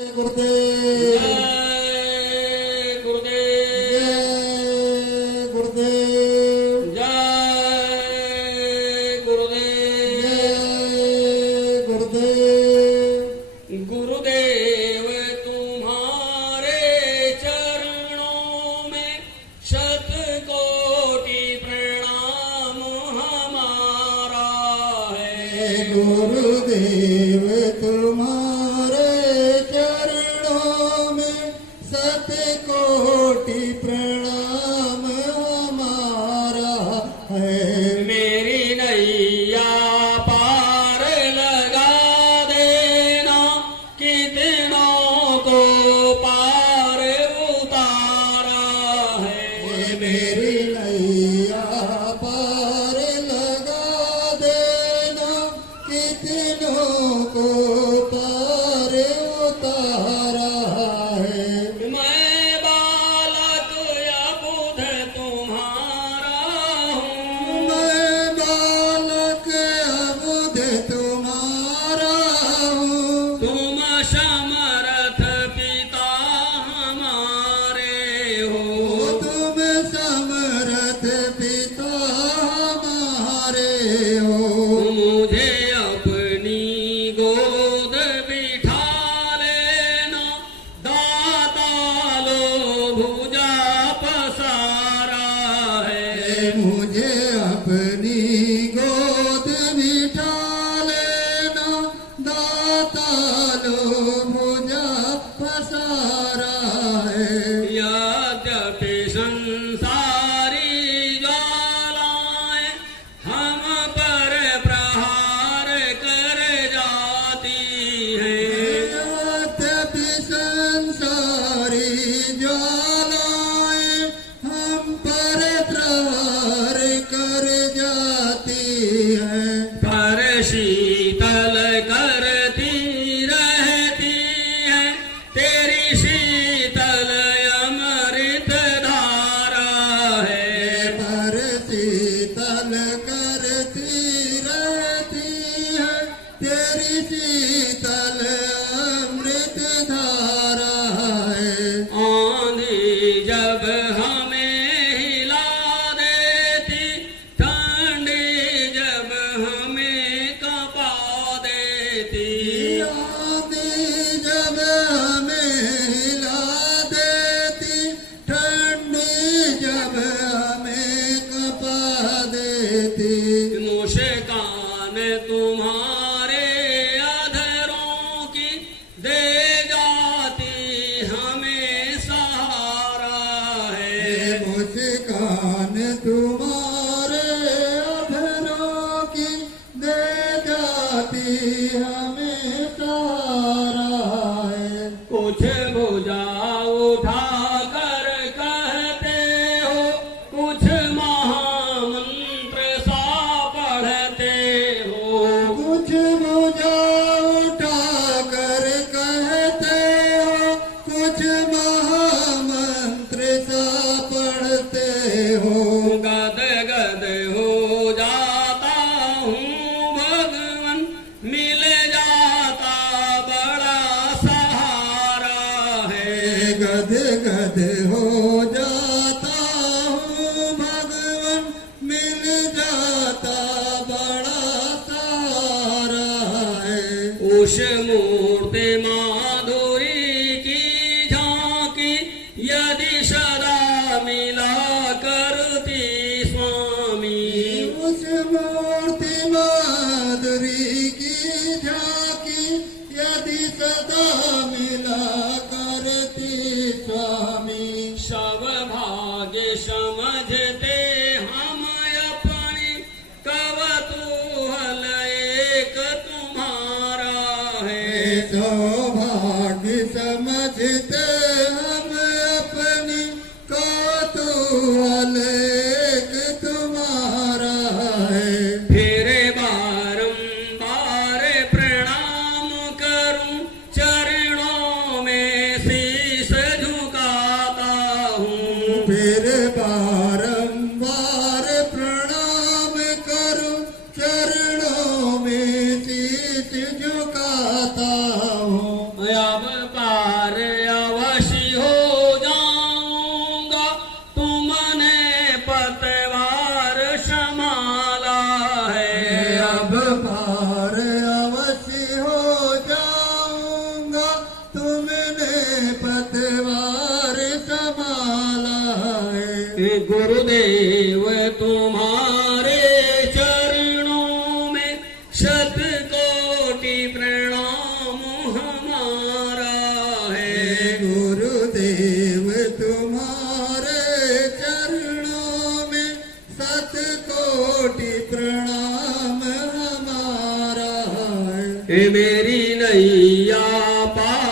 गुरुदेव जय गुरुदेव गुरुदेव जय गुरुदेव जय गुरुदेव गुरुदेव तुम्हारे चरणों में शत कोटि प्रणाम हमारा है। गुरुदेव तुम्हारे चरणों में शतकोटि प्रणाम हमारा है। मेरी नैया पार लगा देना, कितनों को पार उतारा है। मेरी नैया पार लगा देना, कितनों को पार उतारा है। मैं बालक या बुध तुम्हारा हूँ, मैं बालक अबुध तुम्हारा हूँ। तुम समर्थ पिता हमारे हो। तुम समर्थ पिता हमारे हो। मुझे अपनी गोद बिठा लेना, दाता लो भुजा पसारा है। मुझे अपनी गोद बिठा लेना, दाता लो मुझा पसारा है। यद्यपि संसारी ज्वालाएं हम पर प्रहार कर जाती हैं, यद्यपि संसारी ज्वालाएं हम पर प्रहार कर जाती हैं, पर शीतल करती रहती है तेरी शीतल अमृत धारा है। पर शीतल करती रहती है तेरी शीतल अमृत धारा है। आंधी जब हमें हिला देती, ठंडी जब हमें कपा देती, आंधी जब हमें हिला देती, ठंडी जब हमें कपा देती। मुस्कान तुम्हारे अधरों की दे जाती हमें सहारा है। मुस्कान तुम्हारे अधरों की दे जाती हमें सहारा है। कुछ भुजा उठा कर कहते हो, कुछ महामंत्र सा पढ़ते हो। कुछ भुजा उठा कर कहते हो, कुछ महामंत्र सा पढ़ते हो। गद गद हो जाता हूँ भगवन, मिल जाता बड़ा सहारा है। गद गद हो जाता हूँ भगवन, मिल जाता बड़ा सहारा है। उस मूर्ति माधुरी की झांकी यदि सदा मिला करती स्वामी, उस मूर्ति माधुरी की झांकी यदि सदा मिला करती स्वामी। सब भाग्य समझते हम अपनी, कवतूहल एक तुम्हारा है। सौभाग्य समझते हम अपनी, कौतूहल एक तुम्हारा है। फिर बारंबार प्रणाम करूं, चरणों में शीश झुकाता हूँ। फिर बारंबार प्रणाम करूं, चरणों में शीश झुकाता हूँ। अब गुरुदेव तुम्हारे चरणों में शत कोटि प्रणाम हमारा है। गुरुदेव तुम्हारे चरणों में सत कोटि प्रणाम हमारा है। मेरी नैया पार